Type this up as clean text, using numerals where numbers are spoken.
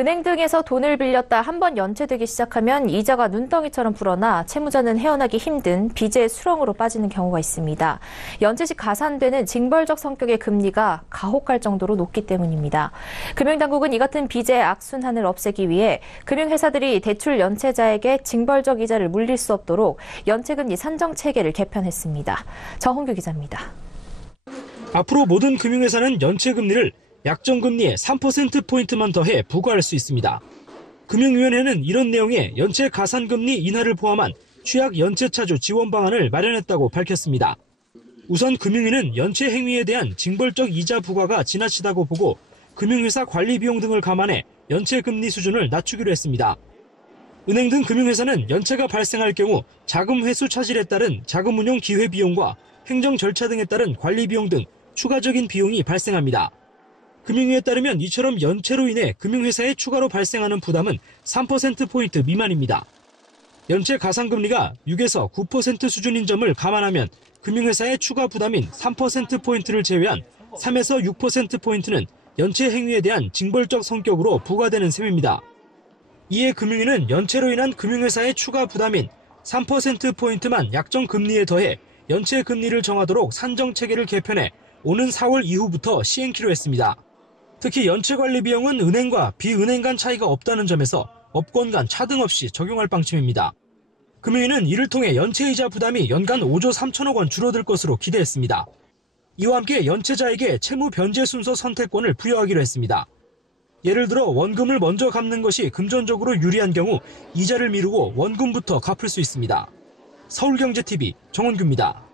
은행 등에서 돈을 빌렸다 한 번 연체되기 시작하면 이자가 눈덩이처럼 불어나 채무자는 헤어나기 힘든 빚의 수렁으로 빠지는 경우가 있습니다. 연체 시 가산되는 징벌적 성격의 금리가 가혹할 정도로 높기 때문입니다. 금융당국은 이 같은 빚의 악순환을 없애기 위해 금융회사들이 대출 연체자에게 징벌적 이자를 물릴 수 없도록 연체금리 산정 체계를 개편했습니다. 정홍규 기자입니다. 앞으로 모든 금융회사는 연체금리를 약정금리에 3%포인트만 더해 부과할 수 있습니다. 금융위원회는 이런 내용의 연체 가산금리 인하를 포함한 취약 연체차주 지원 방안을 마련했다고 밝혔습니다. 우선 금융위는 연체 행위에 대한 징벌적 이자 부과가 지나치다고 보고 금융회사 관리 비용 등을 감안해 연체금리 수준을 낮추기로 했습니다. 은행 등 금융회사는 연체가 발생할 경우 자금 회수 차질에 따른 자금 운용 기회 비용과 행정 절차 등에 따른 관리 비용 등 추가적인 비용이 발생합니다. 금융위에 따르면 이처럼 연체로 인해 금융회사에 추가로 발생하는 부담은 3%포인트 미만입니다. 연체 가산금리가 6에서 9% 수준인 점을 감안하면 금융회사의 추가 부담인 3%포인트를 제외한 3에서 6%포인트는 연체 행위에 대한 징벌적 성격으로 부과되는 셈입니다. 이에 금융위는 연체로 인한 금융회사의 추가 부담인 3%포인트만 약정금리에 더해 연체 금리를 정하도록 산정체계를 개편해 오는 4월 이후부터 시행키로 했습니다. 특히 연체관리 비용은 은행과 비은행 간 차이가 없다는 점에서 업권 간 차등 없이 적용할 방침입니다. 금융위는 이를 통해 연체이자 부담이 연간 5조 3천억 원 줄어들 것으로 기대했습니다. 이와 함께 연체자에게 채무 변제 순서 선택권을 부여하기로 했습니다. 예를 들어 원금을 먼저 갚는 것이 금전적으로 유리한 경우 이자를 미루고 원금부터 갚을 수 있습니다. 서울경제TV 정원규입니다.